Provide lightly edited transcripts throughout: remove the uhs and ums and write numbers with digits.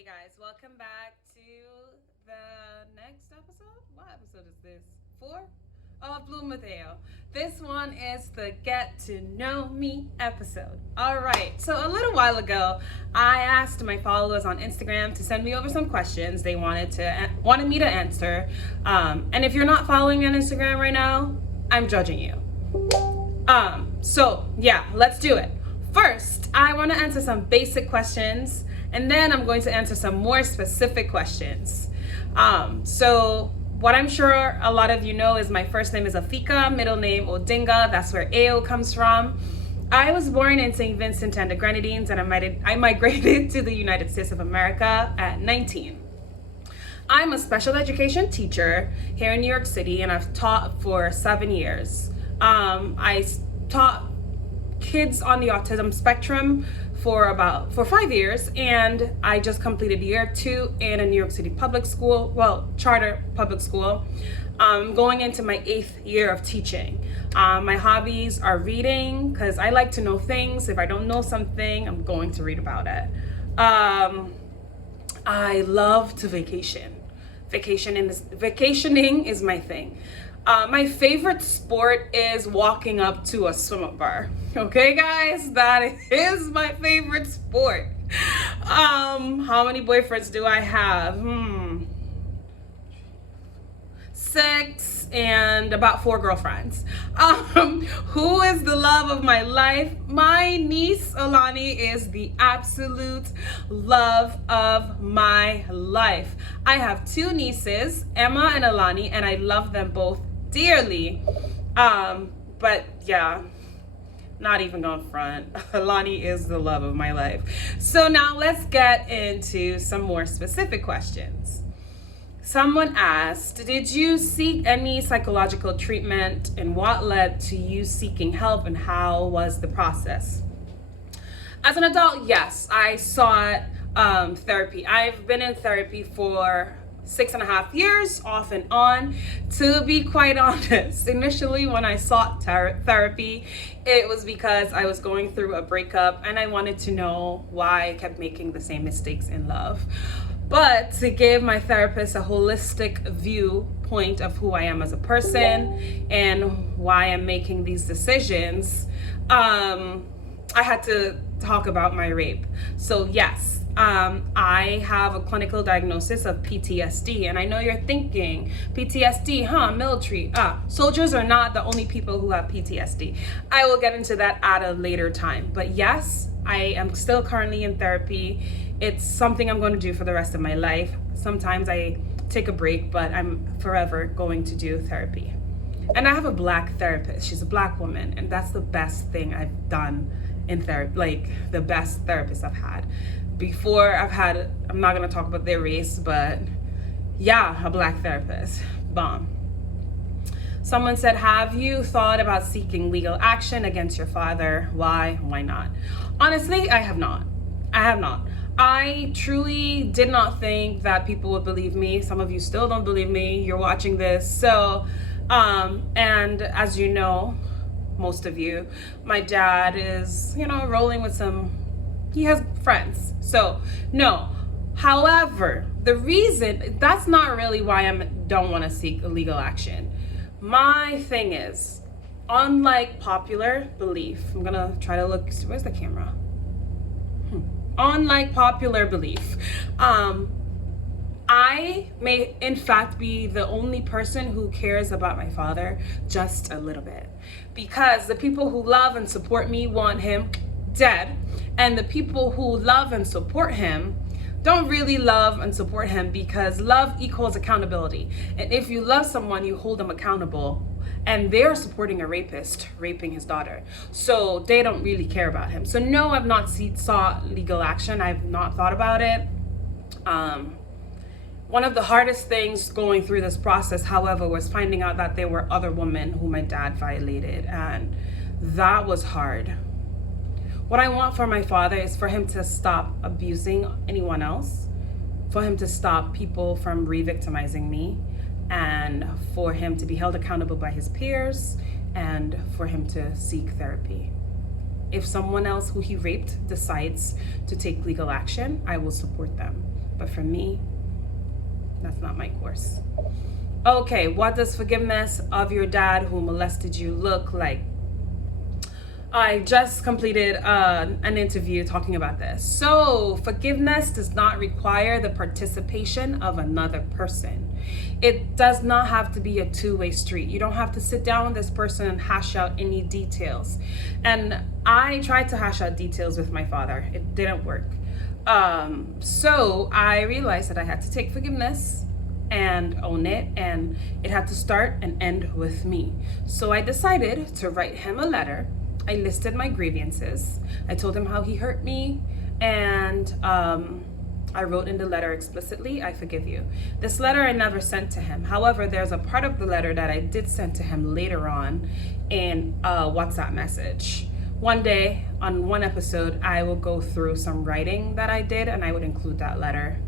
Hey guys, welcome back to the next episode. What episode is this? 4 of Blue Mateo. This one is the Get to Know Me episode. All right, so a little while ago, I asked my followers on Instagram to send me over some questions they wanted me to answer. And if you're not following me on Instagram right now, I'm judging you. So yeah, let's do it. First, I want to answer some basic questions, and then I'm going to answer some more specific questions. So what I'm sure a lot of you know is my first name is Afika, middle name Odinga. That's where Ao comes from. I was born in St. Vincent and the Grenadines, and I migrated to the United States of America at 19. I'm a special education teacher here in New York City, and I've taught for 7 years. I taught kids on the autism spectrum for 5 years, and I just completed year 2 in a New York City public school, charter public school, going into my 8th year of teaching. My hobbies are reading, because I like to know things. If I don't know something, I'm going to read about it. I love to vacation. Vacationing is my thing. My favorite sport is walking up to a swim-up bar. Okay, guys, that is my favorite sport. How many boyfriends do I have? 6 and about 4 girlfriends. Who is the love of my life? My niece Alani is the absolute love of my life. I have 2 nieces, Emma and Alani, and I love them both dearly. But yeah, not even gonna front. Alani is the love of my life. So now let's get into some more specific questions. Someone asked, did you seek any psychological treatment, and what led to you seeking help, and how was the process? As an adult, yes, I sought therapy. I've been in therapy for 6.5 years, off and on. To be quite honest, initially when I sought therapy, it was because I was going through a breakup and I wanted to know why I kept making the same mistakes in love. But to give my therapist a holistic viewpoint of who I am as a person and why I'm making these decisions, I had to talk about my rape. So yes, I have a clinical diagnosis of PTSD, and I know you're thinking, PTSD, military. Soldiers are not the only people who have PTSD. I will get into that at a later time. But yes, I am still currently in therapy. It's something I'm going to do for the rest of my life. Sometimes I take a break, but I'm forever going to do therapy. And I have a Black therapist. She's a Black woman, and that's the best thing I've done in therapy, like the best therapist I've had. Before I'm not gonna talk about their race, but yeah, a Black therapist, bomb. Someone said, have you thought about seeking legal action against your father? Why not? Honestly, I have not. I truly did not think that people would believe me. Some of you still don't believe me. You're watching this. So, and as you know, most of you, my dad is, rolling with he has friends. So no. However, the reason, that's not really why I don't want to seek legal action. My thing is, unlike popular belief, I'm gonna try to look, where's the camera? Unlike popular belief, I may in fact be the only person who cares about my father just a little bit, because the people who love and support me want him dead, and the people who love and support him don't really love and support him, because love equals accountability. And if you love someone, you hold them accountable, and they're supporting a rapist raping his daughter, so they don't really care about him. So no, I've not sought legal action. I've not thought about it. One of the hardest things going through this process, however, was finding out that there were other women who my dad violated, and that was hard. What I want for my father is for him to stop abusing anyone else, for him to stop people from re-victimizing me, and for him to be held accountable by his peers, and for him to seek therapy. If someone else who he raped decides to take legal action, I will support them. But for me, that's not my course. Okay, what does forgiveness of your dad who molested you look like? I just completed an interview talking about this. So, forgiveness does not require the participation of another person. It does not have to be a two-way street. You don't have to sit down with this person and hash out any details. And I tried to hash out details with my father. It didn't work. So I realized that I had to take forgiveness and own it, and it had to start and end with me. So I decided to write him a letter. I listed my grievances. I told him how he hurt me, and I wrote in the letter explicitly, I forgive you. This letter I never sent to him. However, there's a part of the letter that I did send to him later on in a WhatsApp message. One day on one episode, I will go through some writing that I did, and I would include that letter.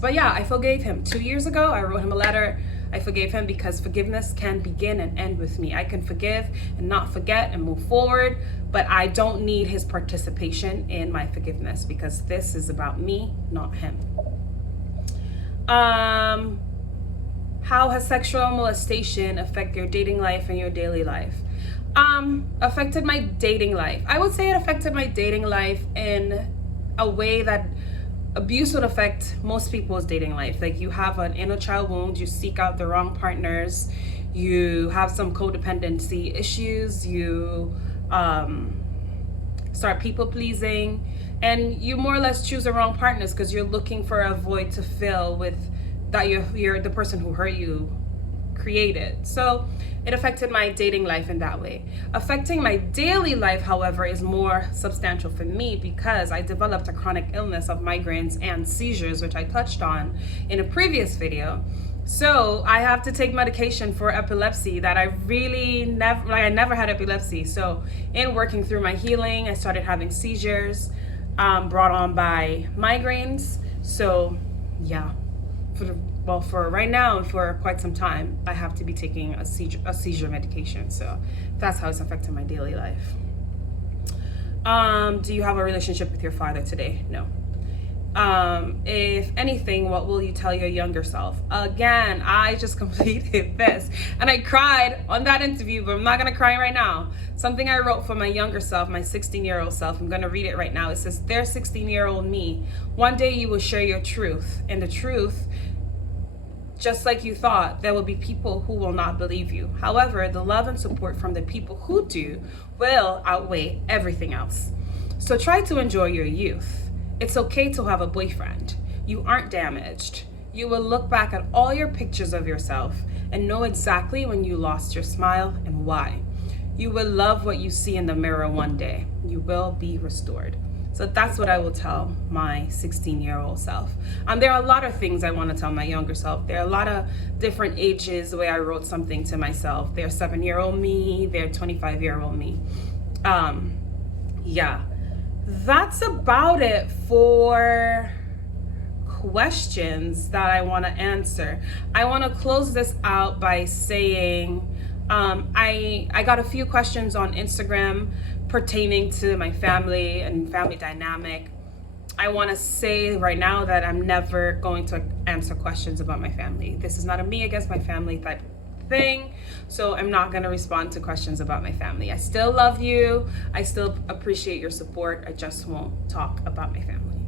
But yeah, I forgave him 2 years ago. I wrote him a letter. I forgave him because forgiveness can begin and end with me. I can forgive and not forget and move forward, but I don't need his participation in my forgiveness because this is about me, not him. How has sexual molestation affected your dating life and your daily life? Affected my dating life. I would say it affected my dating life in a way that abuse would affect most people's dating life. Like, you have an inner child wound, you seek out the wrong partners, you have some codependency issues, you start people pleasing, and you more or less choose the wrong partners because you're looking for a void to fill with that you're the person who hurt you created. So it affected my dating life in that way. Affecting my daily life, however, is more substantial for me because I developed a chronic illness of migraines and seizures, which I touched on in a previous video. So I have to take medication for epilepsy that I really I never had epilepsy. So in working through my healing, I started having seizures brought on by migraines. So yeah, for right now and for quite some time, I have to be taking a seizure medication. So that's how it's affecting my daily life. Do you have a relationship with your father today? No. If anything, what will you tell your younger self? Again, I just completed this and I cried on that interview, but I'm not gonna cry right now. Something I wrote for my younger self, my 16-year-old self. I'm gonna read it right now. It says, "Dear 16-year-old me, one day you will share your truth, and the truth, just like you thought, there will be people who will not believe you. However, the love and support from the people who do will outweigh everything else. So try to enjoy your youth. It's okay to have a boyfriend. You aren't damaged. You will look back at all your pictures of yourself and know exactly when you lost your smile and why. You will love what you see in the mirror one day. You will be restored." So that's what I will tell my 16-year-old self. There are a lot of things I want to tell my younger self. There are a lot of different ages where I wrote something to myself. There's 7-year-old me, there's 25-year-old me. Yeah, that's about it for questions that I want to answer. I want to close this out by saying I got a few questions on Instagram pertaining to my family and family dynamic. I want to say right now that I'm never going to answer questions about my family. This is not a me against my family type thing, so I'm not going to respond to questions about my family. I still love you. I still appreciate your support. I just won't talk about my family.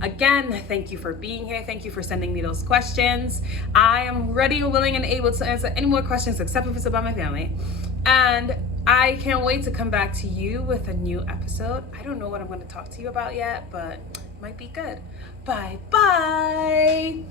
Again, thank you for being here. Thank you for sending me those questions. I am ready, willing, and able to answer any more questions except if it's about my family. And I can't wait to come back to you with a new episode. I don't know what I'm going to talk to you about yet, but it might be good. Bye-bye.